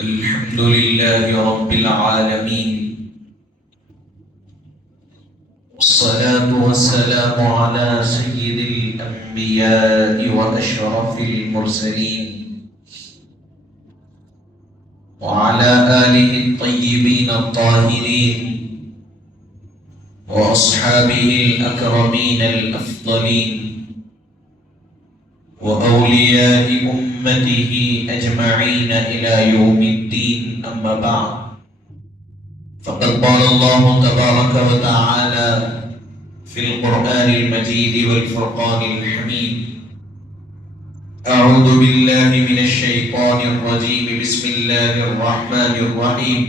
الحمد لله رب العالمين، والصلاة والسلام على سيد الأنبياء وأشرف المرسلين وعلى آله الطيبين الطاهرين وأصحابه الأكرمين الأفضلين وأولياء أمته أجمعين إلى يوم الدين. أما بعد، فقد قال الله تبارك وتعالى في القرآن المجيد والفرقان الحميد: أعوذ بالله من الشيطان الرجيم، بسم الله الرحمن الرحيم: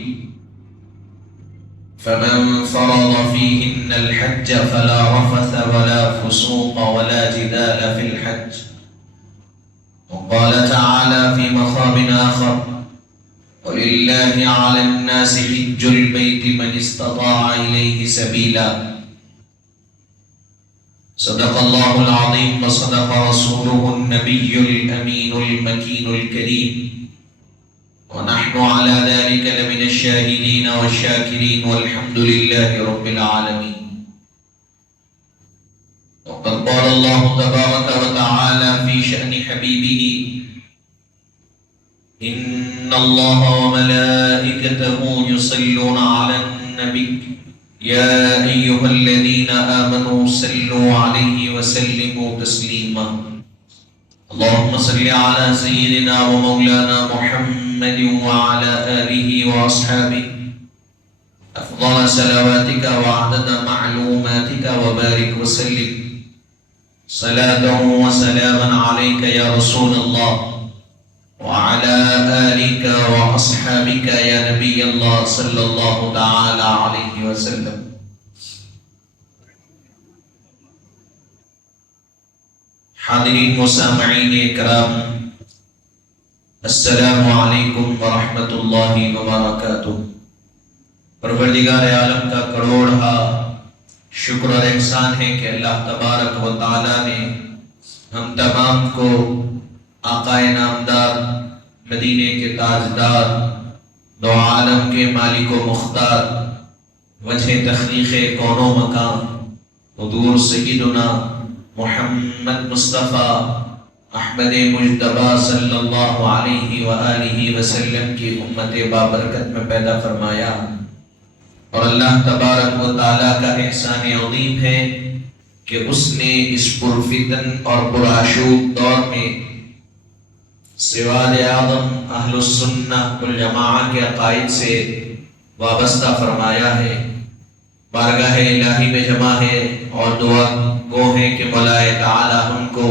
فمن فرض فيهن الحج فلا رفث ولا فسوق ولا جدال في الحج. وقال تعالى في مقام آخر: ولله على الناس حج البيت من استطاع إليه سبيلا. صدق الله العظيم وصدق رسوله النبي الأمين المكين الكريم، ونحن على ذلك لمن الشاهدين والشاكرين، والحمد لله رب العالمين. وقد قال الله تبارك وتعالى في شأن حبيبه: إن الله وملائكته يصلون على النبي يا أيها الذين آمنوا صلوا عليه وسلموا تسليما. اللهم صل على سيدنا ومولانا محمد وعلى آله وأصحابه أفضل صلواتك وعدد معلوماتك، وبارك وسلم صلاة وسلاما عليك يا رسول الله وعلى آلك وأصحابك يا نبي الله صلى الله تعالى عليه وسلم. حاضرین و سامعین اکرام، السلام علیکم ورحمۃ اللہ وبرکاتہ۔ پروردگار عالم کا کروڑا شکر اور احسان ہے کہ اللہ تبارک و تعالی نے ہم تمام کو آقا نامدار، مدینے کے تاجدار، دو عالم کے مالک و مختار، وجہ تخلیق کون و مکان، حضور سیدنا محمد مصطفیٰ احمد مجتبیٰ صلی اللہ علیہ وآلہ وسلم کی امت بابرکت میں پیدا فرمایا۔ اور اللہ تبارک و تعالیٰ کا احسان عظیم ہے کہ اس نے اس پرفتن اور پرآشوب دور میں سواد اعظم اہل السنہ والجماعہ کے عقائد سے وابستہ فرمایا ہے۔ بارگاہ الہی میں جمع ہے اور دعا گو ہے کہ مولا تعالی ہم کو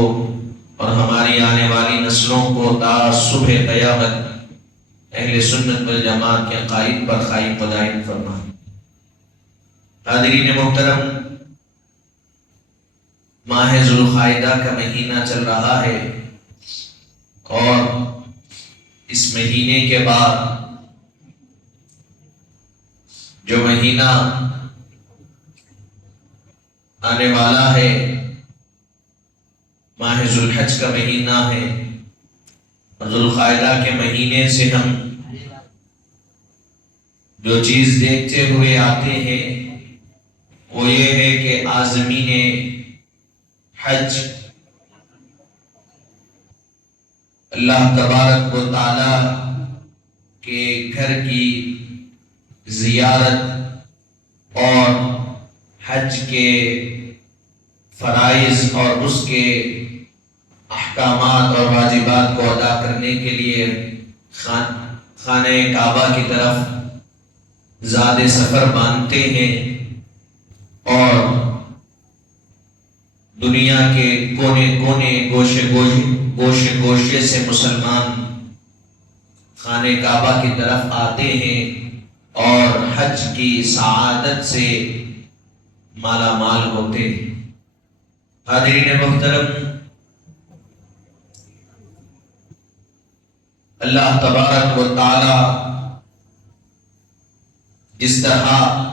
اور ہماری آنے والی نسلوں کو تا صبح قیامت اہل سنت والجماعت کے عقائد پر قائم و دائم فرمائے۔ حاضرین محترم، ماہ ذوالقعدہ کا مہینہ چل رہا ہے، اور اس مہینے کے بعد جو مہینہ آنے والا ہے ماہ ذوالحج کا مہینہ ہے، اور ذوالقعدہ کے مہینے سے ہم جو چیز دیکھتے ہوئے آتے ہیں وہ یہ ہے کہ عازمین حج اللہ تبارک و تعالی کے گھر کی زیارت اور حج کے فرائض اور اس کے احکامات اور واجبات کو ادا کرنے کے لیے خانہ کعبہ کی طرف زاد سفر باندھتے ہیں، اور دنیا کے کونے کونے گوشے گوشے سے مسلمان خانہ کعبہ کی طرف آتے ہیں اور حج کی سعادت سے مالا مال ہوتے ہیں۔ حاضرین محترم، اللہ تبارک و تعالی جس طرح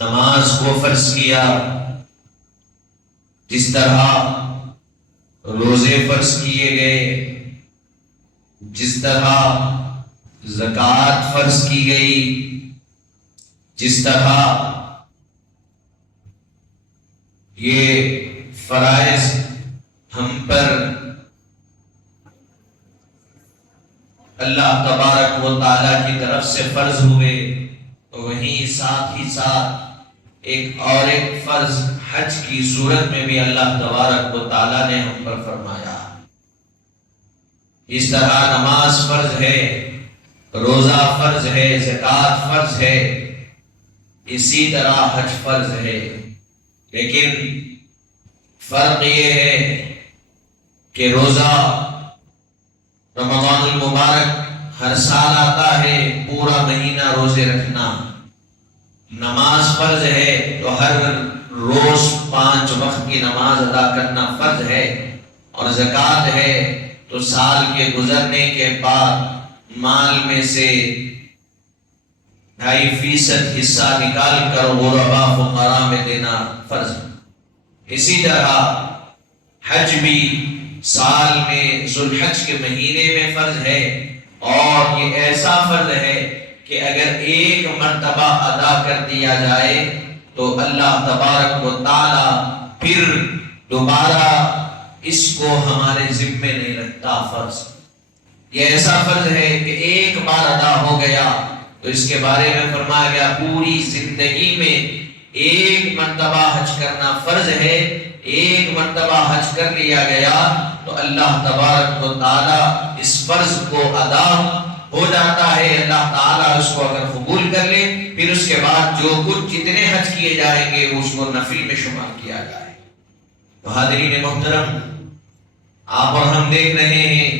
نماز کو فرض کیا، جس طرح روزے فرض کیے گئے، جس طرح زکوٰۃ فرض کی گئی، جس طرح یہ فرائض ہم پر اللہ تبارک و تعالیٰ کی طرف سے فرض ہوئے، تو وہیں ساتھ ہی ساتھ ایک فرض حج کی صورت میں بھی اللہ تبارک و تعالیٰ نے ہم پر فرمایا۔ اس طرح نماز فرض ہے، روزہ فرض ہے، زکوٰۃ فرض ہے، اسی طرح حج فرض ہے۔ لیکن فرق یہ ہے کہ روزہ رمضان المبارک ہر سال آتا ہے، پورا مہینہ روزے رکھنا، نماز فرض ہے تو ہر روز 5 وقت کی نماز ادا کرنا فرض ہے، اور زکوٰۃ ہے تو سال کے گزرنے کے بعد مال میں سے 2.5% حصہ نکال کر غرباء فقراء میں دینا فرض ہے۔ اسی طرح حج بھی سال میں ذوالحج کے مہینے میں فرض ہے، اور یہ ایسا فرض ہے کہ اگر ایک مرتبہ ادا کر دیا جائے تو اللہ تبارک و تعالی پھر دوبارہ اس کو ہمارے ذمے نہیں رکھتا۔ فرض یہ ایسا فرض ہے کہ ایک بار ادا ہو گیا تو اس کے بارے میں فرمایا گیا پوری زندگی میں ایک مرتبہ حج کرنا فرض ہے، ایک مرتبہ حج کر لیا گیا تو اللہ تبارک و تعالی اس فرض کو ادا ہو جاتا ہے۔ اللہ تعالیٰ اس کو اگر قبول کر لے، پھر اس کے بعد جو کچھ جتنے حج کیے جائیں گے اس کو نفل میں شمار کیا جائے۔ تو حاضرین محترم، آپ اور ہم دیکھ رہے ہیں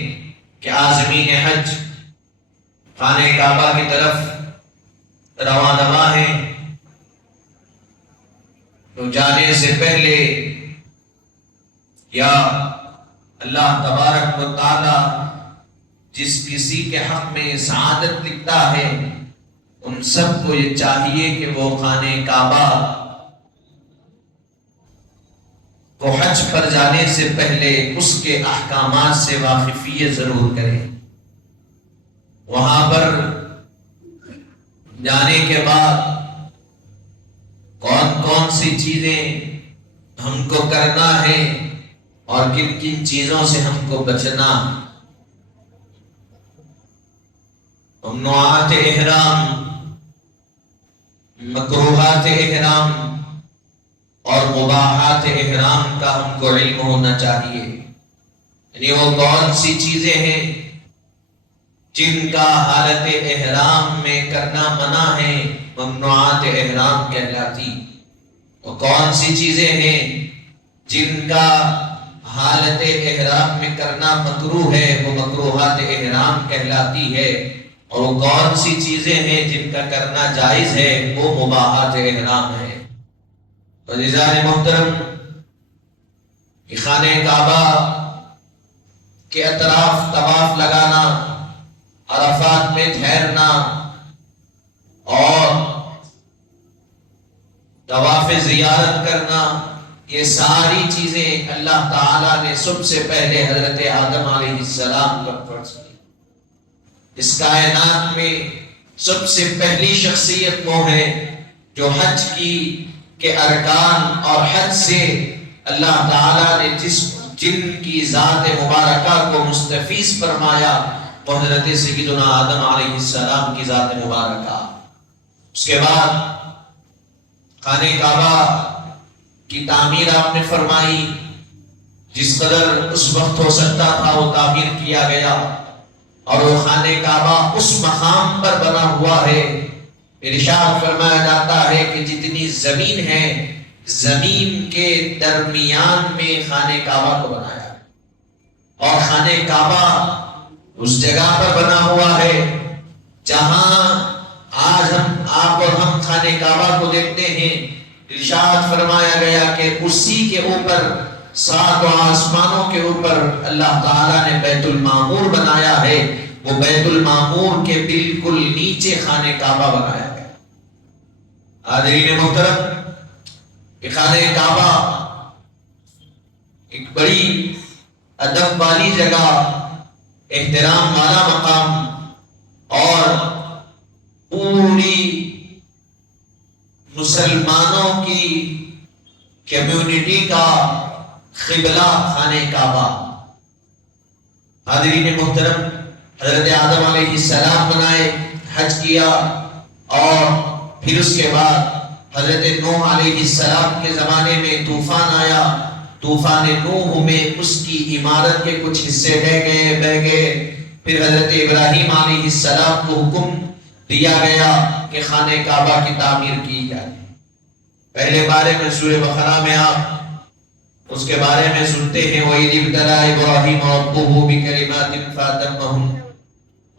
کہ عازمین حج خانہ کعبہ کی طرف رواں دواں ہیں، تو جانے سے پہلے یا اللہ تبارک و تعالی جس کسی کے حق میں سعادت لکھتا ہے، ان سب کو یہ چاہیے کہ وہ خانہ کعبہ کو حج پر جانے سے پہلے اس کے احکامات سے واقفیت ضرور کریں۔ وہاں پر جانے کے بعد کون کون سی چیزیں ہم کو کرنا ہے اور کن کن چیزوں سے ہم کو بچنا۔ ممنوعات احرام، مکروہات احرام اور مباحات احرام کا ہم کو علم ہونا چاہیے، یعنی وہ کون سی چیزیں ہیں جن کا حالت احرام میں کرنا منع ہے، ممنوعات احرام کہلاتی، وہ کون سی چیزیں ہیں جن کا حالت احرام میں کرنا مکروہ ہے، وہ مکروہات احرام کہلاتی ہے، اور وہ کون سی چیزیں ہیں جن کا کرنا جائز ہے، وہ مباحات احرام ہے۔ عزیزان محترم، خانہ کعبہ کے اطراف طواف لگانا، عرفات میں ٹھہرنا اور طواف زیارت کرنا، یہ ساری چیزیں اللہ تعالیٰ نے سب سے پہلے حضرت آدم علیہ السلام پر فرض کی۔ اس کائنات میں سب سے پہلی شخصیت وہ ہے جو حج کی کے ارکان اور حج سے اللہ تعالیٰ نے جن کی ذات مبارکہ کو مستفیض فرمایا، وہ حضرت سیدنا آدم علیہ السلام کی ذات مبارکہ۔ اس کے بعد خانہ کعبہ کی تعمیر آپ نے فرمائی، جس قدر اس وقت ہو سکتا تھا وہ تعمیر کیا گیا، اور وہ خانہ کعبہ اس مقام پر بنا ہوا ہے، ارشاد فرمایا جاتا ہے کہ جتنی زمین ہے، زمین کے درمیان میں خانہ کعبہ کو بنایا، اور خانہ کعبہ اس جگہ پر بنا ہوا ہے جہاں آج آپ اور ہم خانہ کعبہ کو دیکھتے ہیں۔ ارشاد فرمایا گیا کہ اسی کے اوپر 7 آسمانوں کے اوپر اللہ تعالیٰ نے بیت المعمور بنایا ہے، وہ بیت المعمور کے بالکل نیچے خانہ کعبہ بنایا گیا۔ حاضرین محترم، خانہ کعبہ ایک بڑی ادب والی جگہ، احترام والا مقام اور پوری مسلمانوں کی کمیونٹی کا قبلہ خانہ کعبہ۔ حاضرین محترم، حضرت آدم علیہ السلام بنائے، حج کیا، اور پھر اس کے بعد حضرت نوح علیہ السلام کے زمانے میں طوفان آیا۔ طوفان نوح میں اس کی عمارت کے کچھ حصے بہ گئے۔ پھر حضرت ابراہیم علیہ السلام کو حکم دیا گیا کہ خانہ کعبہ کی تعمیر کی جائے۔ پہلے بارے میں سورہ بقرہ میں آپ اس کے بارے میں سنتے ہیں، وَإِذِ ابْتَلَىٰ إِبْرَاهِيمَ رَبُّهُ بِكَلِمَاتٍ فَأَتَمَّهُنَّ،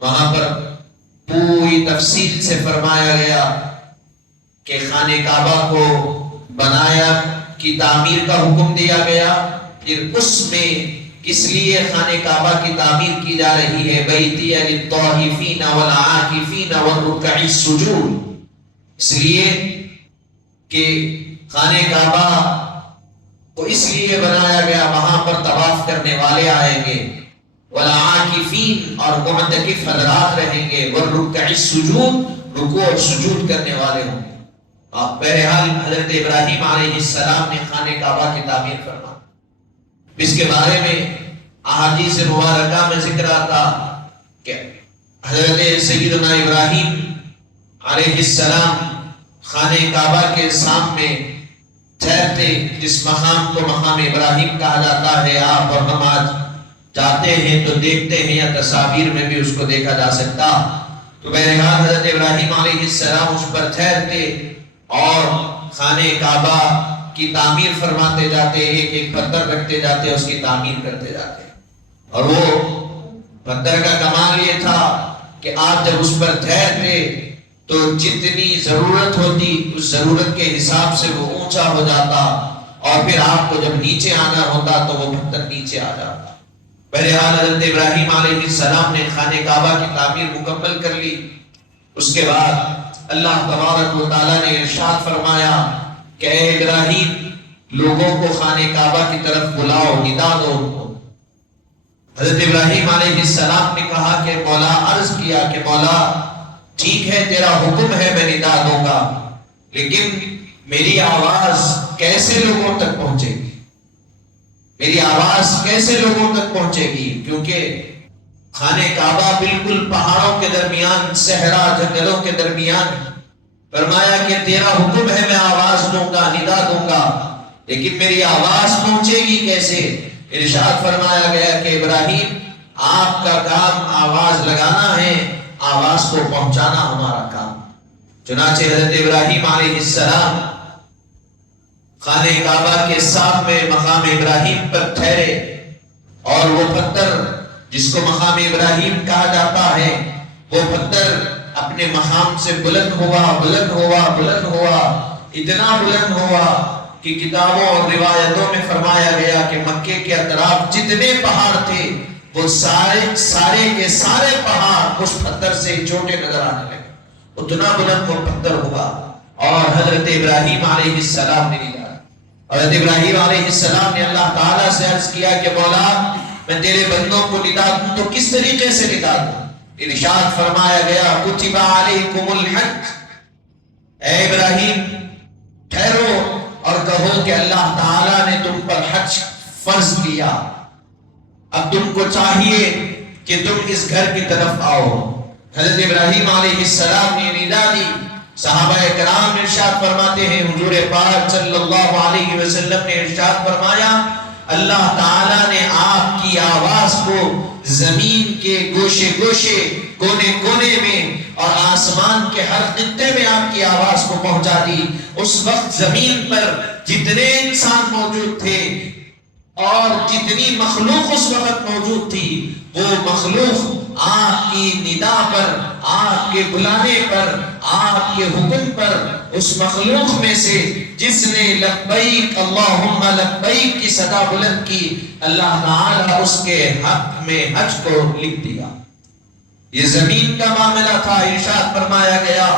وہاں پر پوری تفصیل سے فرمایا گیا کہ خانہ کعبہ کو بنایا کی تعمیر کا حکم دیا گیا۔ پھر اس میں کس لیے خانہ کعبہ کی تعمیر کی جا رہی ہے، بیتی للطائفین والعاکفین والرکع السجود، اس لیے کہ خانہ کعبہ کو اس لیے بنایا گیا وہاں پر طواف کرنے والے آئیں گے، والعاکفین اور معتکف حضرات رہیں گے، والرکع السجود رکوع اور سجود کرنے والے ہوں گے۔ بہرحال حضرت ابراہیم علیہ السلام نے خانہ کعبہ کی تعمیر فرمائی۔ اس کے بارے میں احادیث مبارکہ میں ذکر آتا کہ حضرت سیدنا ابراہیم علیہ السلام خانہ کعبہ کے سامنے ٹھہرتے، جس مقام کو مقام ابراہیم کہا جاتا ہے۔ آپ اور ہم آج جاتے ہیں تو دیکھتے ہیں، یا تصاویر میں بھی اس کو دیکھا جا سکتا۔ تو بہرحال حضرت ابراہیم علیہ السلام اس پر ٹھہرتے اور خانہ کعبہ کی تعمیر فرماتے جاتے، ایک ایک پتھر رکھتے جاتے، اس کی تعمیر کرتے جاتے۔ اور وہ پتھر کا کمال یہ تھا کہ آپ جب اس پر ٹھہرتے تو جتنی ضرورت ہوتی اس ضرورت کے حساب سے وہ اونچا ہو جاتا، اور پھر آپ کو جب نیچے آنا ہوتا تو وہ پتھر نیچے آ جاتا۔ بہرحال حضرت ابراہیم علیہ السلام نے خانہ کعبہ کی تعمیر مکمل کر لی۔ اس کے بعد اللہ تبارک و تعالیٰ نے ارشاد فرمایا کہ اے ابراہیم، لوگوں کو خانہ کعبہ کی طرف بلاؤ، ندا دو۔ حضرت ابراہیم علیہ السلام نے کہا کہ مولا، عرض کیا کہ مولا ٹھیک ہے، تیرا حکم ہے، میں ندا دوں گا، لیکن میری آواز کیسے لوگوں تک پہنچے گی؟ میری آواز کیسے لوگوں تک پہنچے گی؟ کیونکہ خانہ کعبہ بالکل پہاڑوں کے درمیان، صحرا جنگلوں کے درمیان۔ فرمایا کہ تیرا حکم ہے، میں آواز دوں گا، ندا دوں گا، لیکن میری آواز پہنچے گی کیسے؟ ارشاد فرمایا گیا کہ ابراہیم، آپ کا کام آواز لگانا ہے، آواز کو پہنچانا ہمارا کام۔ چنانچہ حضرت ابراہیم علیہ السلام خانہ کعبہ کے سامنے مقام ابراہیم پر ٹھہرے، اور وہ پتھر جس کو مقام ابراہیم کہا جاتا ہے، وہ پتھر اپنے مقام سے بلند ہوا، بلند ہوا، بلند ہوا، اتنا بلند ہوا کہ کتابوں اور روایتوں میں فرمایا گیا کہ مکے کے اطراف جتنے پہاڑ تھے وہ سارے کے سارے پہاڑ اس پتھر سے چھوٹے نظر آنے لگے، اتنا بلند وہ پتھر ہوا۔ اور حضرت ابراہیم علیہ السلام نے ندا، حضرت ابراہیم علیہ السلام نے اللہ تعالیٰ سے عرض کیا کہ مولا، میں تیرے بندوں کو ندا دوں تو کس طریقے سے ندا دوں؟ ارشاد فرمایا گیا کتب علیکم الحج، اے ابراہیم ٹھہرو اور کہو کہ اللہ تعالیٰ نے تم پر حج فرض کیا، اب تم کو چاہیے کہ تم اس گھر کی طرف آؤ۔ حضرت ابراہیم علیہ السلام نے ندا دی۔ صحابہ کرام ارشاد فرماتے ہیں، حضور پاک صلی اللہ علیہ وسلم نے ارشاد فرمایا، اللہ تعالیٰ نے آپ کی آواز کو زمین کے گوشے گوشے، کونے کونے میں اور آسمان کے ہر خطے میں آپ کی آواز کو پہنچا دی۔ اس وقت زمین پر جتنے انسان موجود تھے اور جتنی مخلوق اس وقت موجود تھی، وہ مخلوق آپ کی ندا پر، آپ کے بلانے پر، آپ کے حکم پر، اس مخلوق میں سے جس نے لبیک اللہم لبیک کی صدا بلند کی، اللہ تعالیٰ اس کے حق میں حج کو لکھ دیا۔ یہ زمین کا معاملہ تھا۔ ارشاد فرمایا گیا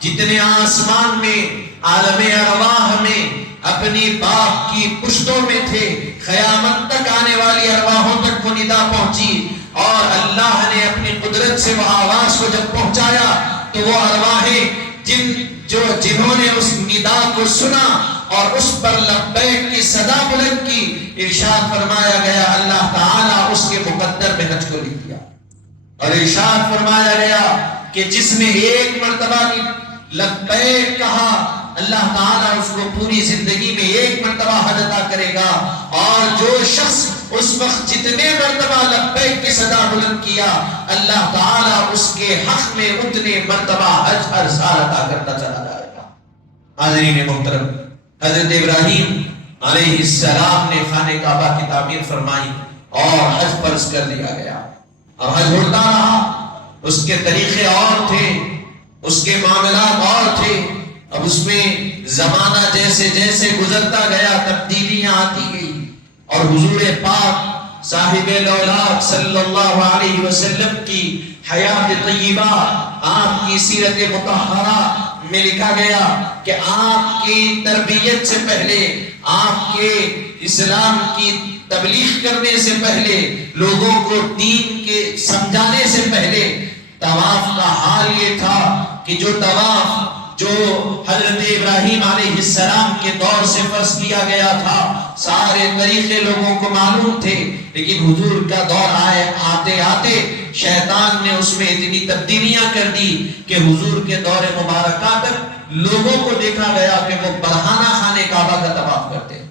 جتنے آسمان میں، عالم ارواح میں اپنی باپ کی پشتوں میں تھے، قیامت تک آنے والی ارواحوں تک وہ ندا پہنچی، اور اور اللہ نے اپنی قدرت سے وہ آواز کو جب پہنچایا تو وہ ارواحیں جنہوں نے اس ندا کو سنا اور اس پر لبیک کی صدا بلند کی، ارشاد فرمایا گیا اللہ تعالیٰ اس کے مقدر میں حج کو لکھ دیا، اور ارشاد فرمایا گیا کہ جس نے ایک مرتبہ لبیک کہا اللہ تعالیٰ اس کو پوری زندگی میں ایک مرتبہ حج عطا کرے گا، اور جو شخص اس وقت جتنے مرتبہ لبیک کی صدا بلند کیا اللہ تعالیٰ اس کے حق میں اتنے مرتبہ حج ہر سال عطا کرتا چلا جائے گا۔ حاضرین محترم، حضرت ابراہیم علیہ السلام نے خانہ کعبہ کی تعمیر فرمائی اور حج فرض کر دیا گیا، اور حج ہوتا رہا، اس کے طریقے اور تھے، اس کے معاملات اور تھے، اب اس میں زمانہ جیسے جیسے گزرتا گیا تبدیلیاں آتی گئی، اور حضور پاک صاحب الاولاد صلی اللہ علیہ وسلم کی حیات طیبہ، آپ کی سیرت مطہرہ میں لکھا گیا کہ آپ کی تربیت سے پہلے، آپ کے اسلام کی تبلیغ کرنے سے پہلے، لوگوں کو دین کے سمجھانے سے پہلے طواف کا حال یہ تھا کہ جو طواف جو حضرت ابراہیم علیہ السلام کے دور سے فرض کیا گیا تھا سارے طریقے لوگوں کو معلوم تھے، لیکن حضور کا دور آتے آتے شیطان نے اس میں اتنی تبدیلیاں کر دی کہ حضور کے دور مبارکہ تک لوگوں کو دیکھا گیا کہ وہ برہانہ خانہ کعبہ کا طواف کرتے،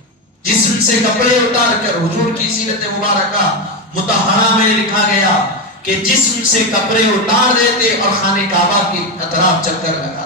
جسم سے کپڑے اتار کر۔ حضور کی سیرت مبارکہ مطہرہ میں لکھا گیا کہ جسم سے کپڑے اتار دیتے اور خانہ کعبہ کی اطراف چکر لگاتے،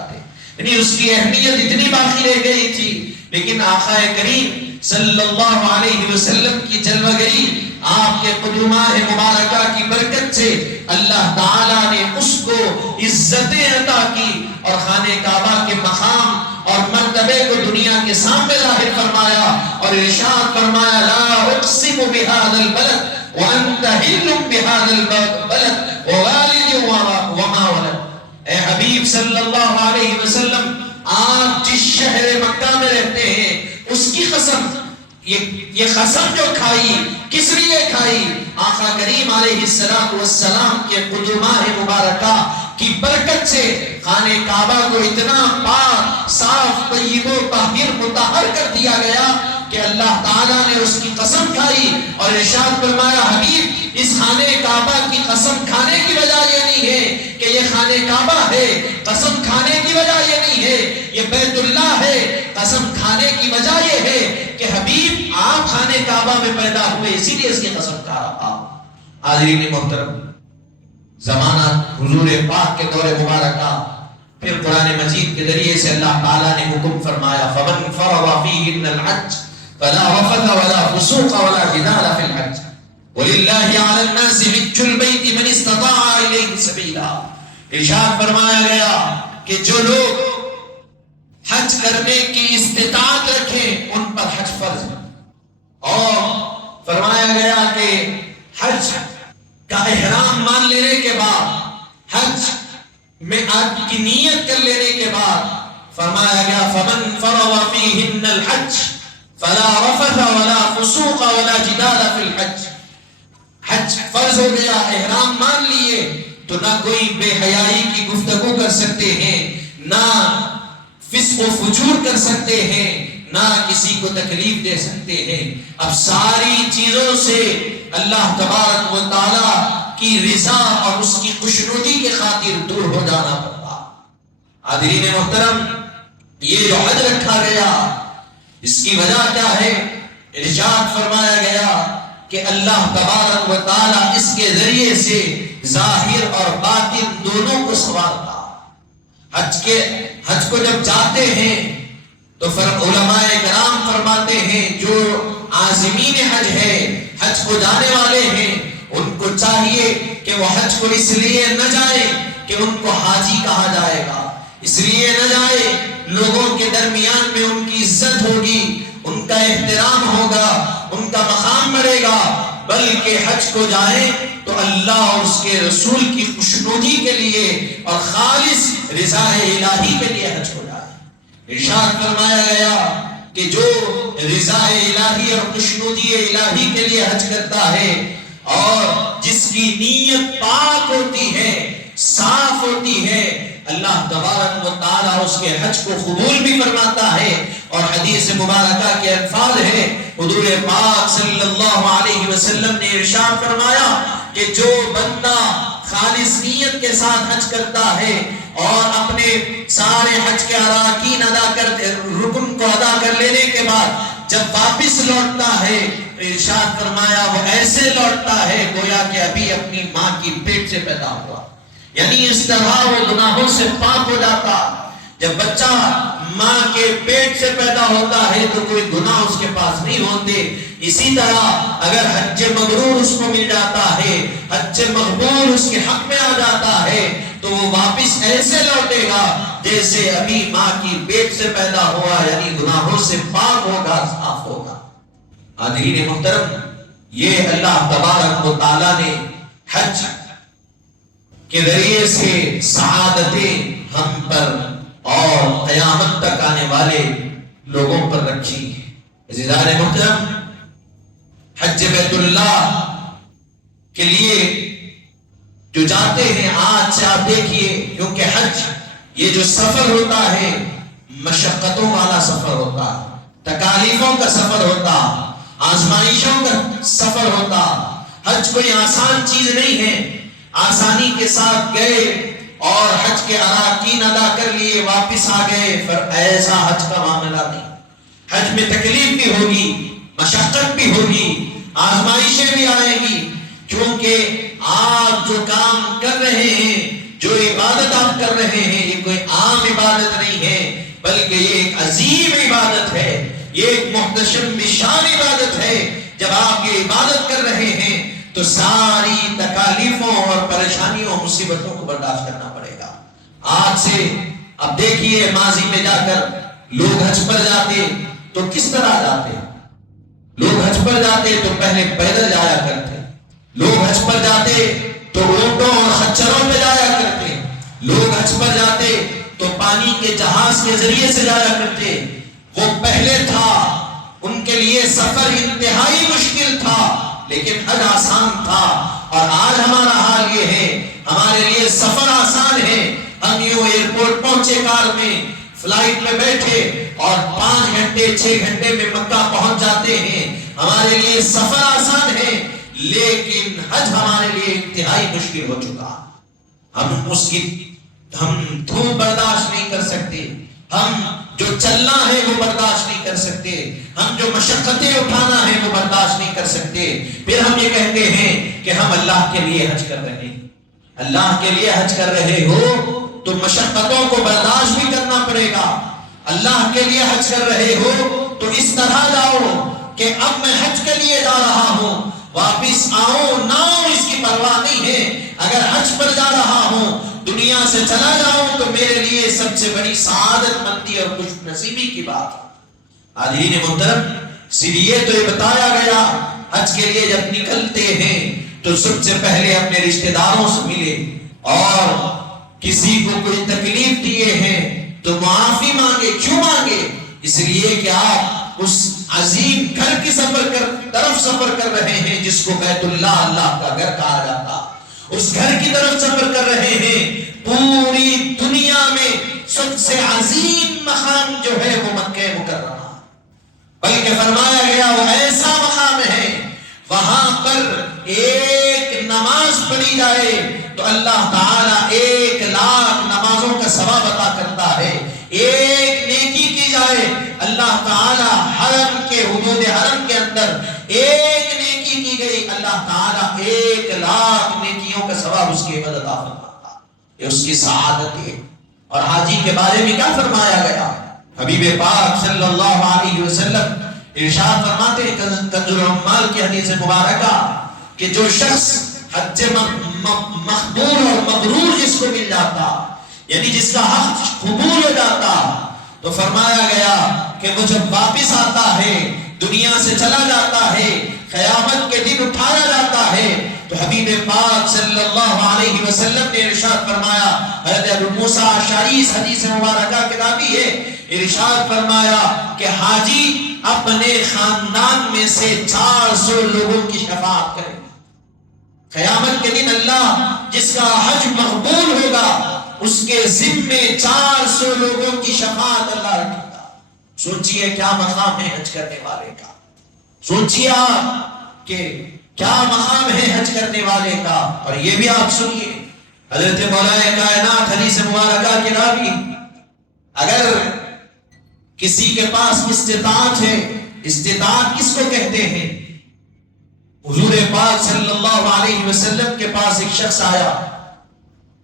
یعنی اس کی اہمیت اتنی باقی رہ گئی تھی، لیکن آقا کریم صلی اللہ علیہ وسلم کی جلوہ گری، آپ کے قدماء مبارکہ کی برکت سے اللہ تعالیٰ نے اس کو عزتیں عطا کی اور خانہ کعبہ کے مقام اور مرتبے کو دنیا کے سامنے ظاہر فرمایا، اور ارشاد فرمایا لا اقسم بهذا البلد وانت حل بهذا البلد ووالد وما ولد۔ اے حبیب صلی اللہ علیہ وسلم، آپ جس شہر مکہ میں رہتے ہیں اس کی قسم، یہ قسم جو کھائی کس لیے کھائی؟ آقا کریم علیہ السلام کے قدماء مبارکہ کی برکت سے خانہ کعبہ کو اتنا پاک صاف طیب و طاہر مطہر کر دیا گیا کہ اللہ تعالیٰ نے اس کی قسم کھائی اور ارشاد فرمایا حبیب اس خانہ کعبہ کی قسم کھانے کی وجہ یہ نہیں ہے کہ یہ خانہ کعبہ ہے، قسم کھانے کی وجہ یہ نہیں ہے یہ بیت اللہ ہے، قسم کھانے کی وجہ یہ ہے کہ حبیب آپ خانہ کعبہ میں پیدا ہوئے، اسی لیے اس کی قسم کھا رہا۔ حاضرین محترم، زمانہ حضور پاک کے دور مبارکہ، پھر قرآن مجید کے ذریعے سے اللہ تعالیٰ نے حکم فرمایا فَمَنْ فَرَضَ فِيهِنَّ الْحَجَّ فَلَا رَفَثَ وَلَا فُسُوقَ وَلَا جِدَالَ فِي الْحَجِّ وَلِلَّهِ عَلَى النَّاسِ حِجُّ الْبَيْتِ مَنِ اسْتَطَاعَ إِلَيْهِ سَبِيلًا۔ ارشاد فرمایا گیا کہ جو لوگ حج کرنے کی استطاعت رکھیں ان پر حج فرض ہے، اور فرمایا گیا کہ حج کا احرام مان لینے کے بعد، حج میں آپ کی نیت کر لینے کے بعد فرمایا گیا فَمَنْ فَرَضَ فِيهِنَّ الْحَجَّ فَلَا رَفَثَ وَلَا فُسُوقَ وَلَا جِدَالَ فِي الْحَجِّ۔ حج فرض ہو گیا، احرام مان لیے تو نہ کوئی بے حیائی کی گفتگو کر سکتے ہیں، نہ فسق و فجور کر سکتے ہیں، نہ کسی کو تکلیف دے سکتے ہیں۔ اب ساری چیزوں سے اللہ تبارک و تعالی کی رضا اور اس کی خوشنودی کے خاطر دور ہو جانا پڑتا۔ حاضرین محترم، یہ جو حج رکھا گیا اس کی وجہ کیا ہے؟ ارشاد فرمایا گیا کہ اللہ تبارک و تعالی اس کے ذریعے سے ظاہر اور باطن دونوں کو سنوارتا۔ حج کو جب جاتے ہیں تو علماء کرام فرماتے ہیں جو عازمین حج ہے، حج کو جانے والے ہیں، ان کو چاہیے کہ وہ حج کو اس لیے نہ جائے کہ ان کو حاجی کہا جائے گا، اس لیے نہ جائے لوگوں کے درمیان میں ان کی عزت ہوگی، ان کا احترام ہوگا، ان کا مقام بڑھے گا، بلکہ حج کو جائیں تو اللہ اور اس کے رسول کی خوشنودی کے لیے اور خالص رضا الہی کے لیے حج کو جائیں۔ ارشاد فرمایا گیا کہ جو رضا الہی اور خوشنودی الہی کے لیے حج کرتا ہے اور جس کی نیت پاک ہوتی ہے، صاف ہوتی ہے، اللہ تبارک و تعالیٰ اس کے حج کو قبول بھی فرماتا ہے۔ اور حدیث مبارکہ کے الفاظ ہے، حضور پاک صلی اللہ علیہ وسلم نے ارشاد فرمایا کہ جو بندہ خالص نیت کے ساتھ حج کرتا ہے اور اپنے سارے حج کے اراکین رکن کو ادا کر لینے کے بعد جب واپس لوٹتا ہے، ارشاد فرمایا وہ ایسے لوٹتا ہے گویا کہ ابھی اپنی ماں کی پیٹ سے پیدا ہوا، یعنی اس طرح وہ گناہوں سے پاک ہو جاتا۔ جب بچہ ماں کے پیٹ سے پیدا ہوتا ہے تو کوئی گناہ اس کے پاس نہیں ہوتے، اسی طرح اگر حج مبرور اس کو مل جاتا ہے، حج مقبول اس کے حق میں آ جاتا ہے، تو وہ واپس ایسے لوٹے گا جیسے ابھی ماں کی پیٹ سے پیدا ہوا، یعنی گناہوں سے پاک ہوگا، صاف ہوگا۔ حاضرین محترم، یہ اللہ تبارک و تعالیٰ نے حج کے ذریعے سے سعادتیں ہم پر اور قیامت تک آنے والے لوگوں پر رکھی۔ عزیزان محترم، حج بیت اللہ کے لیے جو جاتے ہیں، آج سے آپ دیکھیے، کیونکہ حج یہ جو سفر ہوتا ہے مشقتوں والا سفر ہوتا، تکالیفوں کا سفر ہوتا، آزمائشوں کا سفر ہوتا۔ حج کوئی آسان چیز نہیں ہے، آسانی کے ساتھ گئے اور حج کے اراکین ادا کر لیے واپس آ گئے، پر ایسا حج کا معاملہ نہیں۔ حج میں تکلیف بھی ہوگی، مشقت بھی ہوگی، آزمائشیں بھی آئیں گی، کیونکہ آپ جو کام کر رہے ہیں، جو عبادت آپ کر رہے ہیں، یہ کوئی عام عبادت نہیں ہے، بلکہ یہ ایک عظیم عبادت ہے، یہ ایک محتشم بشان عبادت ہے۔ جب آپ یہ عبادت کر رہے ہیں تو ساری تکالیفوں اور پریشانیوں مصیبتوں کو برداشت کرنا پڑے گا۔ آج سے اب دیکھیے، ماضی میں جا کر لوگ حج پر جاتے تو کس طرح جاتے؟ لوگ حج پر جاتے تو پہلے پیدل جایا کرتے، لوگ حج پر جاتے تو اونٹوں اور خچروں پہ جایا کرتے، لوگ حج پر جاتے تو پانی کے جہاز کے ذریعے سے جایا کرتے۔ وہ پہلے تھا، ان کے لیے سفر انتہائی مشکل تھا، لیکن حج آسان تھا۔ اور آج ہمارا حال یہ ہے، ہمارے لیے سفر آسان ہے، ہم یوں ایئرپورٹ پہنچے کار میں، فلائٹ میں بیٹھے اور 5 گھنٹے 6 گھنٹے میں مکہ پہنچ جاتے ہیں، ہمارے لیے سفر آسان ہے، لیکن حج ہمارے لیے انتہائی مشکل ہو چکا۔ ہم دھوپ برداشت نہیں کر سکتے، ہم جو چلنا ہے وہ برداشت نہیں کر سکتے، ہم جو مشقتیں اٹھانا ہے وہ برداشت نہیں کر سکتے، پھر ہم یہ کہتے ہیں کہ ہم اللہ کے لیے حج کر رہے ہیں۔ اللہ کے لیے حج کر رہے ہو تو مشقتوں کو برداشت بھی کرنا پڑے گا۔ اللہ کے لیے حج کر رہے ہو تو اس طرح جاؤ کہ اب میں حج کے لیے جا رہا ہوں، واپس آؤں نہ آؤں اس کی پرواہ نہیں ہے۔ اگر حج پر جا رہا ہوں، دنیا سے چلا جاؤں تو میرے لیے سب سے بڑی سعادت مندی اور خوش نصیبی کی بات ہے۔ حاضرین محترم، اسی لیے تو یہ بتایا گیا، حج کے لیے جب نکلتے ہیں تو سب سے پہلے اپنے رشتہ داروں سے ملے، اور کسی کو کوئی تکلیف دیے ہیں تو معافی مانگے۔ کیوں مانگے؟ اس لیے کہ آپ اس عظیم گھر کی طرف سفر کر رہے ہیں جس کو بیت اللہ، اللہ کا گھر کہا جاتا، اس گھر کی طرف سفر کر رہے ہیں۔ پوری دنیا میں سب سے عظیم مقام جو ہے وہ مکہ مکرمہ، بلکہ فرمایا گیا وہ ایسا مقام ہے وہاں پر ایک نماز پڑھی جائے تو اللہ تعالیٰ 1,00,000 نمازوں کا ثواب عطا کرتا ہے۔ ایک نیکی کی جائے، اللہ تعالیٰ حرم کے حدود حرم کے اندر ایک نیکی کی گئی، اللہ تعالیٰ 1,00,000 نیکیوں کا ثواب اس کی عبادت عطا فرماتا۔ یہ اس کی سعادت ہے۔ اور حاجی کے بارے میں کیا فرمایا گیا؟ حبیب پاک صلی اللہ علیہ وسلم ارشاد فرماتے ہیں کنز العمال کی حدیث مبارکہ کہ جو شخص حج مقبول اور مبرور جس کو مل جاتا، یعنی جس کا حج قبول ہو جاتا، تو فرمایا گیا کہ وہ جب واپس آتا ہے، دنیا سے چلا جاتا ہے، قیامت کے دن اٹھایا جاتا ہے، تو حبیب پاک صلی اللہ علیہ وسلم نے ارشاد فرمایا، حضرت ابو موسیٰ اشعری اس حدیث مبارکہ کے راوی ہے، ارشاد فرمایا کہ حاجی اپنے خاندان میں سے 400 لوگوں کی شفاعت کرے، قیامت کے دن اللہ جس کا حج مقبول ہوگا اس کے ذمے 400 لوگوں کی شفاعت اللہ رکھے گا۔ سوچئے کیا مقام ہے حج کرنے والے کا، سوچئے آپ کہ کیا مقام ہے حج کرنے والے کا۔ اور یہ بھی آپ سنیے، حضرت مولا کائنات حدیث مبارکہ کے راوی، اگر کسی کے پاس استطاعت ہے، استطاعت کس کو کہتے ہیں؟ حضور پاک صلی اللہ علیہ وسلم کے پاس ایک شخص آیا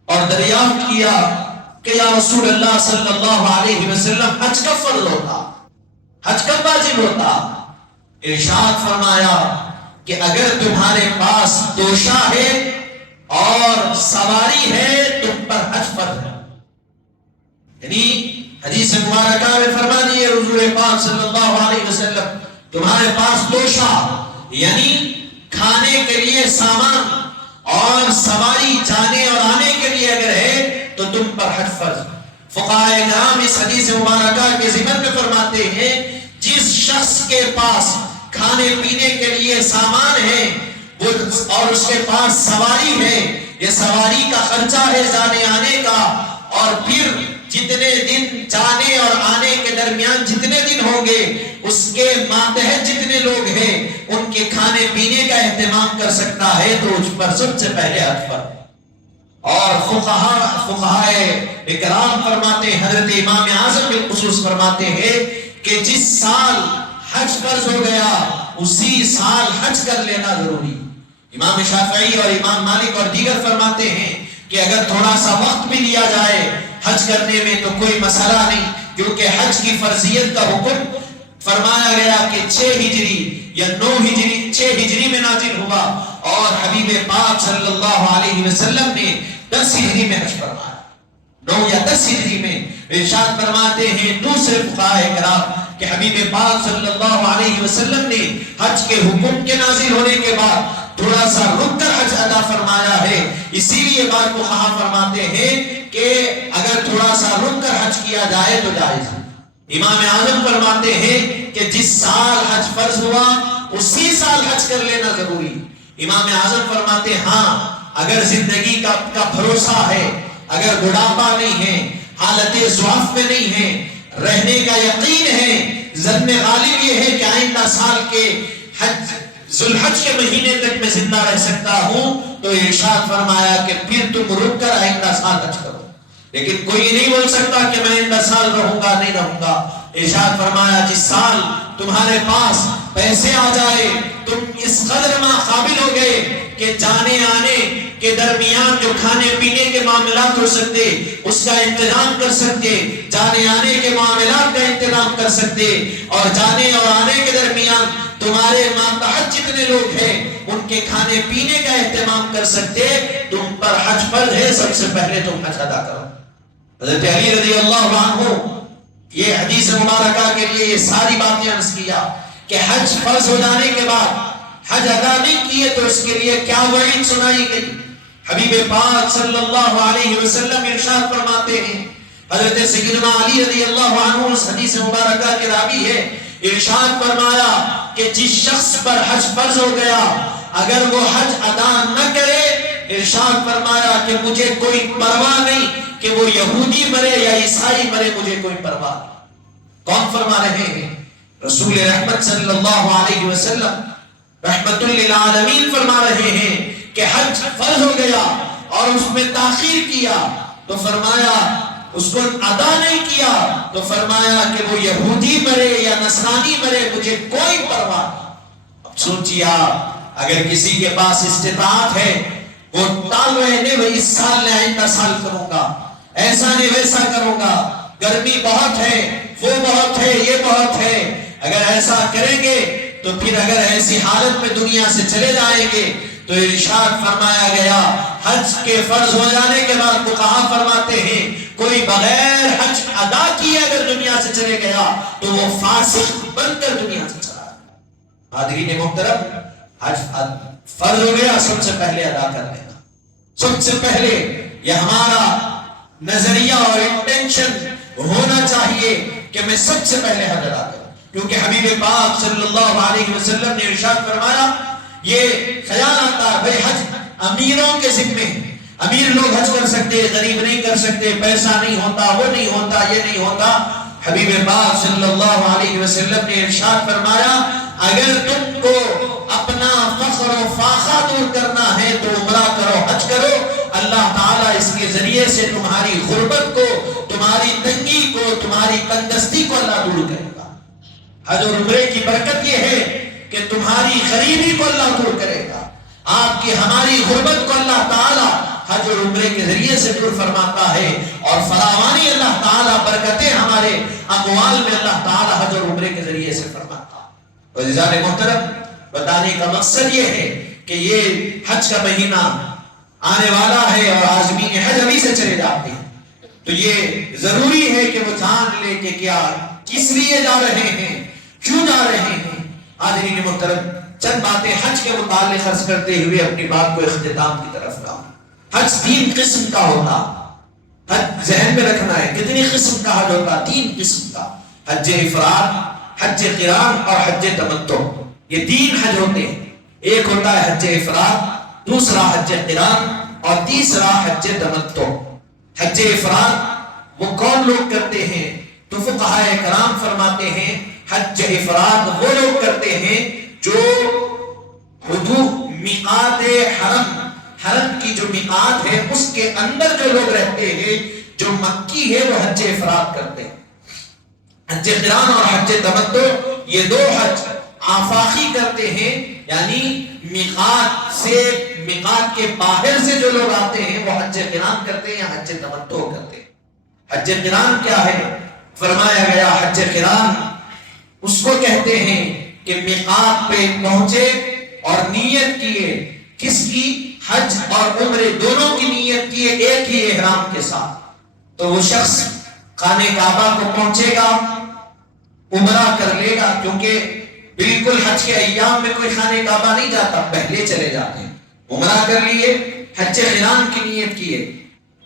اور دریافت کیا کہ یا رسول اللہ صلی اللہ علیہ وسلم حج کب فرض ہوتا، حج کب واجب ہوتا؟ ارشاد فرمایا کہ اگر تمہارے پاس توشہ ہے اور سواری ہے تم پر حج فرض ہے۔ یعنی حدیث مبارکہ میں فرما دیے حضور پاک صلی اللہ علیہ وسلم، تمہارے پاس توشہ یعنی کھانے کے لیے سامان اور سواری جانے اور آنے کے لیے اگر ہے تو تم پر حج فرض۔ فقہائے کرام اس حدیث مبارکہ کے ضمن میں فرماتے ہیں جس شخص کے پاس کھانے پینے کے لیے سامان ہے اور اس کے پاس سواری ہے، یہ سواری کا خرچہ ہے جانے آنے کا، اور پھر جتنے دن جانے اور آنے کے درمیان جتنے دن ہوں گے اس کے ماتحت جتنے لوگ ہیں ان کے کھانے پینے کا اہتمام کر سکتا ہے تو اس پر سب سے پہلے حج فرض۔ اور فقہائے اکرام فرماتے ہیں، حضرت امام اعظم بالخصوص فرماتے ہیں کہ جس سال حج فرض ہو گیا اسی سال حج کر لینا ضروری۔ امام شافعی اور امام مالک اور دیگر فرماتے ہیں کہ اگر تھوڑا سا وقت بھی لیا جائے حج کرنے میں تو کوئی مسئلہ نہیں، کیونکہ حج کی فرضیت کا حکم فرمایا گیا کہ 6 ہجری یا 9 ہجری 6 ہجری میں نازل ہوا، اور حبیب پاک صلی اللہ علیہ وسلم نے 10 ہجری میں حج فرمایا، 9 یا 10 ہجری میں۔ ارشاد فرماتے ہیں دوسرے فقہائے کرام کہ حبیب پاک صلی اللہ علیہ وسلم نے حج کے حکم کے نازل ہونے کے بعد تھوڑا سا رک کر حج ادا فرمایا ہے، اسی لیے بات کو کہا فرماتے ہیں کہ اگر تھوڑا سا رک کر حج کیا جائے تو جائز ہے۔ امام اعظم فرماتے ہیں کہ جس سال حج فرض ہوا اسی سال حج کر لینا ضروری۔ امام اعظم فرماتے ہاں اگر زندگی کا بھروسہ ہے، اگر بڑھاپا نہیں ہے، حالت ضعف میں نہیں ہے، رہنے کا یقین ہے، ظن غالب یہ ہے کہ آئندہ سال کے حج ذوالحج کے مہینے تک میں زندہ رہ سکتا ہوں، تو ارشاد فرمایا کہ پھر تم رک کر آئندہ سال حج کرو۔ لیکن کوئی نہیں بول سکتا کہ میں آئندہ سال رہوں گا نہیں رہوں گا۔ ارشاد فرمایا جس سال تمہارے پاس پیسے آ جائے، تم اس قدر میں قابل ہو گئے کہ جانے آنے کے درمیان جو کھانے پینے کے معاملات ہو سکتے اس کا انتظام کر سکتے، جانے آنے کے معاملات کا انتظام کر سکتے، اور جانے اور آنے کے درمیان تمہارے ماتحت جتنے لوگ ہیں ان کے کھانے پینے کا اہتمام کر سکتے، تم پر حج فرض ہے، سب سے پہلے تم حج ادا کرو۔ حضرت علی رضی اللہ عنہ یہ حدیث مبارکہ کے لیے یہ ساری باتیں عرض کیا کہ حج فرض ہو جانے کے بعد حج ادا نہیں کیے تو اس کے لیے کیا وعید سنائی گئی۔ حبیب پاک صلی اللہ علیہ وسلم ارشاد فرماتے ہیں، حضرت سیدنا علی رضی اللہ عنہ اس حدیث مبارکہ کے راوی ہے، ارشاد فرمایا کہ جس شخص پر حج فرض ہو گیا اگر وہ حج ادا نہ کرے، ارشاد فرمایا کہ مجھے کوئی پرواہ نہیں کہ وہ یہودی مرے یا عیسائی مرے، مجھے کوئی پرواہ نہیں۔ کون فرما رہے ہیں؟ رسول رحمت صلی اللہ علیہ وسلم رحمت للعالمین فرما رہے ہیں کہ حج فرض ہو گیا اور اس میں تاخیر کیا تو فرمایا اس کو ادا نہیں کیا تو فرمایا کہ وہ یہودی مرے یا نصرانی مرے، مجھے کوئی پرواہ نہیں۔ اب سوچیے اگر کسی کے پاس استطاعت ہے وہ ٹال رہے ہیں، وہ اس سال نے آئندہ سال کروں گا، ایسا نہیں ویسا کروں گا، گرمی بہت ہے، وہ بہت ہے، یہ بہت ہے، اگر ایسا کریں گے تو پھر اگر ایسی حالت میں دنیا سے چلے جائیں گے تو ارشاد فرمایا گیا حج کے فرض ہو جانے کے بعد فقہا فرماتے ہیں کوئی بغیر حج ادا کیے اگر دنیا سے چلے گیا تو وہ فاسق بن کر دنیا سے چلا گیا۔ حاضرین محترم، حج فرض ہو گیا، سب سے پہلے ادا کر لینا، سب سے پہلے یہ ہمارا نظریہ اور انٹینشن ہونا چاہیے کہ میں سب سے پہلے حج ادا کروں، کیونکہ حبیب پاک صلی اللہ علیہ وسلم نے ارشاد فرمایا، یہ خیال آتا ہے بھئی حج امیروں کے ذمے ہے۔ امیر لوگ حج کر سکتے، غریب نہیں کر سکتے، پیسہ نہیں ہوتا، وہ نہیں ہوتا، یہ نہیں ہوتا۔ حبیب پاک صلی اللہ علیہ وسلم نے ارشاد فرمایا اگر تم کو اپنا فخر و فاخہ دور کرنا ہے تو عمرہ کرو، حج کرو، اللہ تعالیٰ اس کے ذریعے سے تمہاری غربت کو، تمہاری تنگی کو، تمہاری تنگستی کو اللہ دور کرے گا۔ حج اور عمرے کی برکت یہ ہے کہ تمہاری غریبی کو اللہ دور کرے گا، آپ کی ہماری غربت کو اللہ تعالیٰ حج اور عمرے کے ذریعے سے دور فرماتا ہے، اور فراوانی اللہ تعالیٰ برکتیں ہمارے اموال میں اللہ تعالیٰ حج اور عمرے کے ذریعے سے فرماتا ہے۔ عزیزان محترم، بتانے کا مقصد یہ ہے کہ یہ حج کا مہینہ آنے والا ہے اور عازمین حج ابھی سے چلے جاتے ہیں، تو یہ ضروری ہے کہ وہ جان لے کہ کیا کس لیے جا رہے ہیں، کیوں جا رہے ہیں۔ حاضرین محترم، چند باتیں حج کے متعلق عرض کرتے ہوئے اپنی بات کو اختتام کی طرف لاؤں۔ حج 3 قسم کا ہوتا، حج ذہن میں رکھنا ہے، کتنی قسم کا حج ہوتا؟ 3 قسم کا، حج افراد، حج قران اور حج تمتع۔ یہ 3 حج ہوتے ہیں، ایک ہوتا ہے حج افراد، دوسرا حج قران اور تیسرا حج تمتع۔ حج افراد وہ کون لوگ کرتے ہیں؟ تو فقہائے کرام فرماتے ہیں حج افراد وہ لوگ کرتے ہیں جو حدود میقات حرم کی جو میقات ہے اس کے اندر جو لوگ رہتے ہیں، جو مکی ہے، وہ حج افراد کرتے ہیں۔ حج قران اور حج تمتع یہ 2 حج آفاقی کرتے ہیں، یعنی میقات کے باہر سے جو لوگ آتے ہیں وہ حج قران کرتے ہیں یا حج تمتع کرتے ہیں۔ حج قران کیا ہے؟ فرمایا گیا حج قران اس کو کہتے ہیں کہ میقات پہ پہنچے اور نیت کیے، کس کی؟ حج اور عمرے دونوں کی نیت کیے ایک ہی احرام کے ساتھ، تو وہ شخص خانہ کعبہ کو پہنچے گا، عمرہ کر لے گا، کیونکہ بالکل حج کے ایام میں کوئی خانہ کعبہ نہیں جاتا، پہلے چلے جاتے ہیں، عمرہ کر لیے، حج قران کی نیت کیے،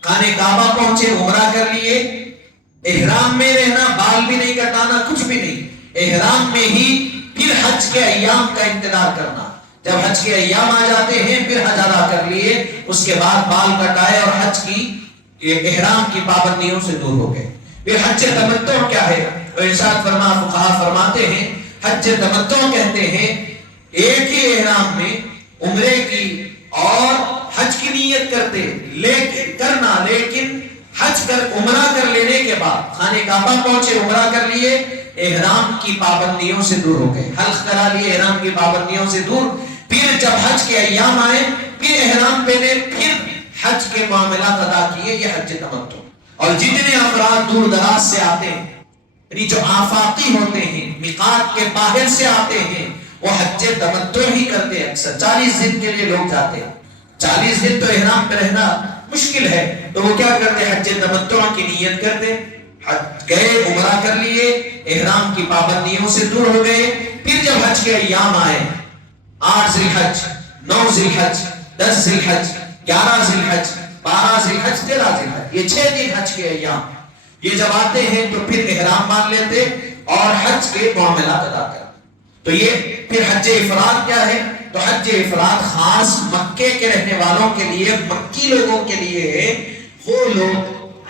خانہ کعبہ پہنچے، عمرہ کر لیے، احرام میں رہنا، بال بھی نہیں کٹانا، کچھ بھی نہیں، احرام میں ہی پھر حج کے ایام کا انتظار کرنا، جب حج کے ایام آ جاتے ہیں پھر حج ادا کر لیے، اس کے بعد بال کٹائے اور حج کی احرام کی پابندیوں سے دور ہو گئے۔ پھر حج تمتع کیا ہے؟ ارشاد فقہا فرماتے ہیں حج تمتع کہتے ہیں ایک ہی احرام میں عمرے کی اور حج کی نیت لیکن حج کر عمرہ کر لینے کے بعد خانہ کعبہ پہنچے، عمرہ کر لیے، احرام کی پابندیوں سے دور ہو گئے، حلق کرا لیے احرام کی پابندیوں سے دور، پھر جب حج کے ایام آئے پھر احرام پہنے، پھر حج کے معاملات ادا کیے، یہ حج تمتع۔ اور جتنے افراد دور دراز سے آتے ہیں، یعنی جو آفاقی ہوتے ہیں، میقات کے باہر سے آتے ہیں، وہ حج تمتع ہی کرتے ہیں۔ اکثر 40 دن کے لیے لوگ جاتے ہیں، 40 دن تو احرام پہ رہنا مشکل ہے، تو وہ کیا کرتے ہیں؟ حج تمتع کی نیت کرتے، گئے، عمرہ کر لیے، احرام کی پابندیوں سے دور ہو گئے، پھر جب حج کے ایام آئے، 8 ذی الحج، 9 ذی الحج، 10 ذی الحج، 11 ذی الحج، 12 ذی الحج، 13 ذی الحج، یہ 6 دن حج کے ایام، یہ جب آتے ہیں تو پھر احرام مان لیتے اور حج کے معاملات ادا کرتے۔ تو یہ پھر حج افراد کیا ہے؟ تو حج افراد خاص مکے کے رہنے والوں کے لیے، مکی لوگوں کے لیے ہے، وہ لوگ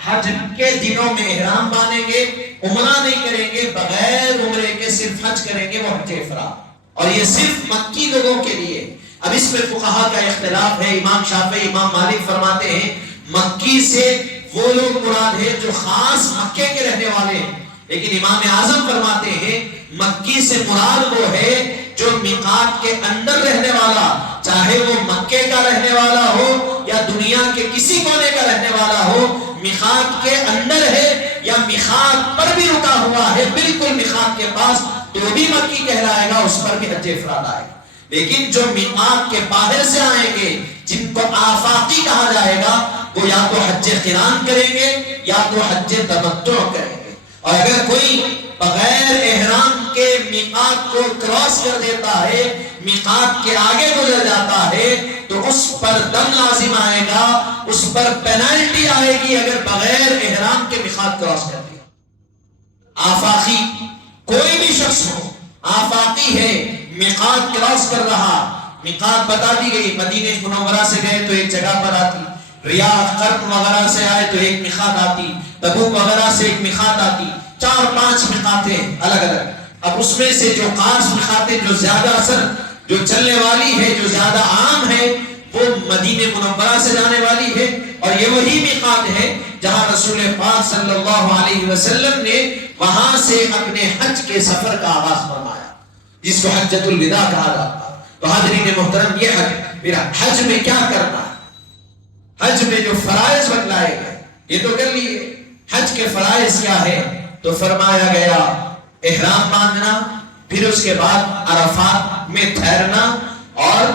حج کے دنوں میں احرام باندھیں گے، عمرہ نہیں کریں گے، بغیر عمرے کے صرف حج کریں گے، وہ حج افراد، اور یہ صرف مکی لوگوں کے لیے۔ اب اس میں فقہا کا اختلاف ہے، امام شافعی، امام مالک فرماتے ہیں مکی سے وہ لوگ مراد ہے جو خاص مکے کے رہنے والے ہیں، لیکن امام اعظم فرماتے ہیں مکی سے مراد وہ ہے جو میقات کے اندر رہنے والا، چاہے وہ مکے کا رہنے والا ہو یا دنیا کے کسی کونے کا رہنے والا ہو، میقات کے اندر ہے یا میقات پر بھی رکا ہوا ہے، بالکل میقات کے پاس، تو بھی مکی کہلائے گا، اس پر بھی حج افراد آئے گا۔ لیکن جو میقات کے باہر سے آئیں گے، جن کو آفاقی کہا جائے گا، وہ یا تو حج قران کریں گے یا تو حج تمتع کریں گے۔ اور اگر کوئی بغیر احرام کے میقات کو کراس کر دیتا ہے، میقات کے آگے گزر جاتا ہے، تو اس پر دم لازم آئے گا، اس پر پینالٹی آئے گی اگر بغیر احرام کے میقات کراس کر دیا۔ آفاقی کوئی بھی شخص ہو، آفاقی ہے، میقات کراس کر رہا، میقات بتا دی گئی، مدینہ منورہ سے گئے تو ایک جگہ پر آتی، ریاض قرن وغیرہ سے آئے تو ایک میقات آتی، تبوک وغیرہ سے ایک میقات آتی، 4-5 میقاتیں الگ الگ۔ اب اس میں سے جو خاص میقاتیں جو زیادہ اثر جو چلنے والی ہے، جو زیادہ عام ہے، وہ مدینہ منورہ سے جانے والی ہے، اور یہ وہی میقات ہے جہاں رسول پاک صلی اللہ علیہ وسلم نے وہاں سے اپنے حج کے سفر کا آغاز فرمایا، جس کو حجۃ الوداع کہا جاتا ہے۔ تو حاضرین محترم، یہ حج میں کیا کرنا ہے؟ حج میں جو فرائض بتلائے گئے یہ تو کر لیے۔ حج کے فرائض کیا ہے؟ تو فرمایا گیا احرام باندھنا، پھر اس کے بعد عرفات میں ٹھہرنا اور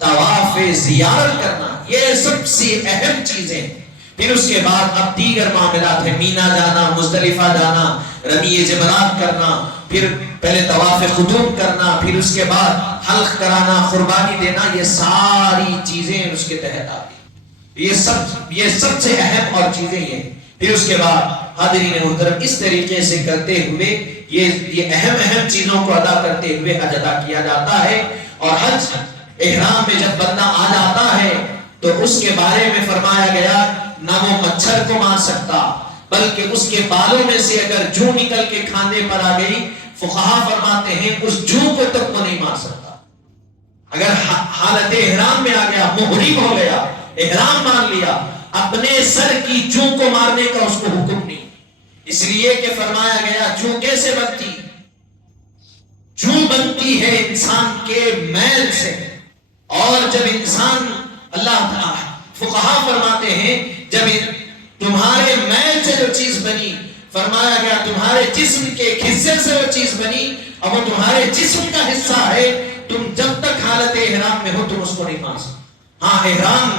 طواف زیارت کرنا، یہ سب سے اہم چیزیں۔ پھر اس کے بعد اب دیگر معاملات ہیں، مینا جانا، مزدلفہ جانا، رمی جمرات کرنا، پھر پہلے طواف قدوم کرنا، پھر اس کے بعد حلق کرانا، قربانی دینا، یہ ساری چیزیں اس کے تحت آتی۔ یہ سب سے اہم اور چیزیں یہ۔ پھر اس کے بعد حاضرین محترم اس طریقے سے کرتے ہوئے یہ اہم چیزوں کو ادا کرتے ہوئے حج ادا کیا جاتا ہے۔ اور حج احرام میں جب بندہ آ جاتا ہے تو اس کے بارے میں فرمایا گیا نہ وہ مچھر کو مار سکتا، بلکہ اس کے بالوں میں سے اگر جوں نکل کے کھانے پر آ گئی، فقہا فرماتے ہیں اس جوں کو تک وہ نہیں مار سکتا۔ اگر حالت احرام میں آ گیا، محرم ہو گیا، احرام مان لیا، اپنے سر کی جوں کو مارنے کا اس کو حکم نہیں، اس لیے کہ فرمایا گیا جوں کیسے بنتی؟ جوں بنتی ہے انسان کے میل سے، اور جب انسان اللہ تعالی فقہا فرماتے ہیں جب تمہارے میل سے جو چیز بنی، فرمایا گیا تمہارے جسم کے حصے سے وہ چیز بنی، اب وہ تمہارے جسم کا حصہ ہے، تم جب تک حالت احرام میں ہو تم اس کو نہیں مار سکتے۔ ہاں، احرام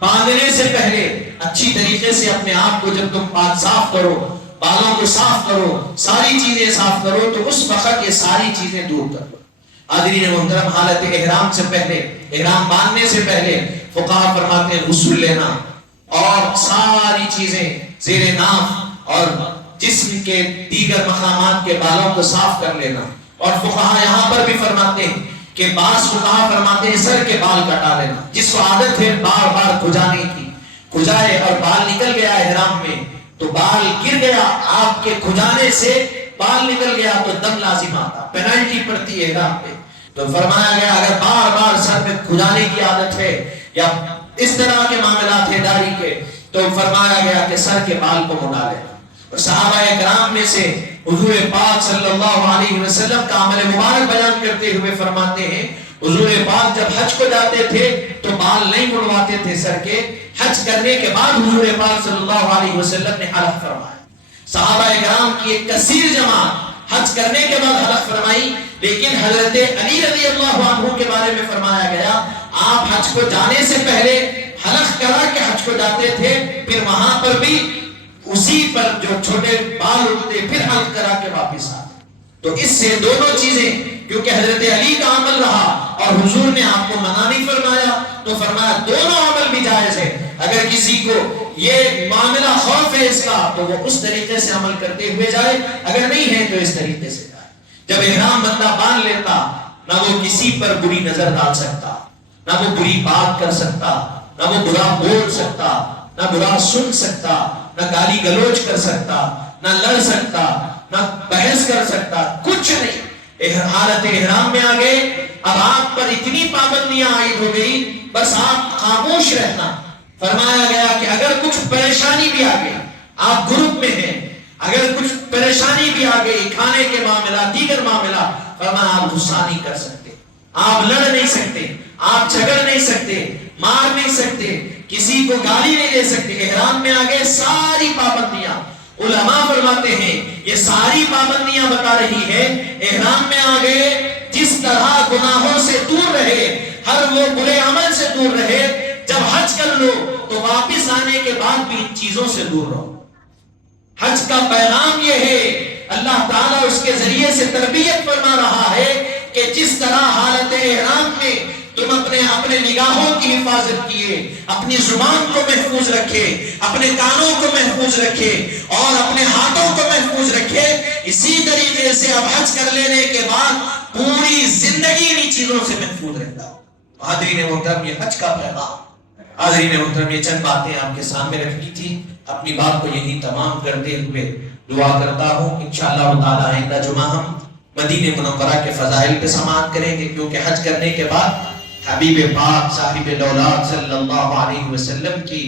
باندھنے سے پہلے اچھی طریقے سے اپنے آپ کو جب تم پاک صاف کرو، بالوں کو صاف کرو، ساری چیزیں صاف کرو، تو اس وقت یہ ساری چیزیں دور کر لو۔ حاضرین محترم، حالت احرام سے پہلے، احرام باندھنے سے پہلے فقہا فرماتے ہیں غسل لینا اور ساری چیزیں زیر ناف اور جسم کے دیگر مقامات کے بالوں کو صاف کر لینا۔ اور فقہا یہاں پر بھی فرماتے ہیں کہ بعض فقہا فرماتے ہیں سر کے بال کٹا لینا، جس کو عادت ہے بار بار کھجانے کی، کھجائے اور بال نکل گیا احرام میں تو بال گر گیا، آپ کے کھجانے سے بال نکل گیا تو دم لازم آتا، پینالٹی پڑتی ہے احرام پہ۔ تو فرمایا گیا اگر بار بار سر میں کھجانے کی عادت ہے یا اس طرح کے معاملات ہیں داڑھی کے، تو فرمایا گیا کہ سر کے بال کو مڈا لینا۔ اور صحابہ کرام میں سے حضور پاک صلی اللہ علیہ وسلم کا عمل مبارک بیان کرتے ہوئے فرماتے ہیں حضور پاک جب حج کو جاتے تھے تو بال نہیں مڑواتے تھے سر کے، حج کرنے کے بعد حضور پاک صلی اللہ علیہ وسلم نے حلق فرمایا۔ صحابہ کرام کی ایک کثیر جماعت حج کرنے کے بعد حلق فرمائی، لیکن حضرت علی رضی اللہ عنہ کے بارے میں فرمایا گیا آپ حج کو جانے سے پہلے حلق کرا کے حج کو جاتے تھے، پھر وہاں پر بھی اسی پر جو چھوٹے بال اٹھتے پھر حلق کرا کے واپس آتے۔ تو اس سے دونوں چیزیں، کیونکہ حضرت علی کا عمل رہا اور حضور نے آپ کو منع نہیں فرمایا، تو فرمایا دونوں عمل بھی جائز ہے۔ اگر کسی کو یہ معاملہ خوف ہے اس کا تو وہ اس طریقے سے عمل کرتے ہوئے جائے، اگر نہیں ہے تو اس طریقے سے جائے۔ جب احرام بندہ باندھ لیتا نہ وہ کسی پر بری نظر ڈال سکتا، نہ وہ بری بات کر سکتا، نہ وہ برا بول سکتا، نہ برا سن سکتا، نہ گالی گلوچ کر سکتا، نہ لڑ سکتا، نہ بحث کر سکتا، کچھ نہیں۔ حالت احرام میں آ گئے، اب آپ پر اتنی پابندیاں عائد ہو گئی، بس آپ خاموش رہنا۔ فرمایا گیا کہ اگر کچھ پریشانی بھی آ گئی، آپ گروپ میں ہیں، اگر کچھ پریشانی بھی آ گئی، کھانے کے معاملات، دیگر معاملات، فرمایا آپ غصہ نہیں کر سکتے، آپ لڑ نہیں سکتے، آپ جھگڑ نہیں سکتے، مار نہیں سکتے، کسی کو گالی نہیں دے سکتے۔ احرام میں آگے ساری پابندیاں، علماء فرماتے ہیں یہ ساری پابندیاں بتا رہی ہے احرام میں آگے جس طرح گناہوں سے دور رہے، ہر وہ برے عمل سے دور رہے، جب حج کر لو تو واپس آنے کے بعد بھی ان چیزوں سے دور رہو۔ حج کا پیغام یہ ہے، اللہ تعالیٰ اس کے ذریعے سے تربیت فرما رہا ہے کہ جس طرح حالت احرام میں تم اپنے نگاہوں کی حفاظت کیے، اپنی زبان کو محفوظ رکھے، اپنے کانوں کو محفوظ رکھے اور اپنے ہاتھوں کو محفوظ رکھے، اسی طریقے سے اب حج کر لینے کے بعد پوری زندگی انہی چیزوں سے محفوظ رہتا ہو۔ حاضرین محترم، یہ حج کا پیغام، حاضرین محترم، یہ چند باتیں آپ کے سامنے رکھنی تھی. اپنی بات کو یہی تمام کرتے ہوئے دعا کرتا ہوں انشاءاللہ تعالی آئندہ جمعہ ہم مدینہ منورہ کے فضائل پہ سماعت کریں گے، کیونکہ حج کرنے کے بعد حبیب پاک صاحب دولات صلی اللہ علیہ وسلم کی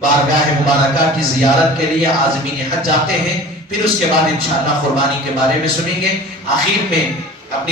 بارگاہ مبارکہ کی زیارت کے لیے عازمین حج آتے ہیں. پھر اس کے بعد انشاءاللہ قربانی کے بارے میں سنیں گے. آخر میں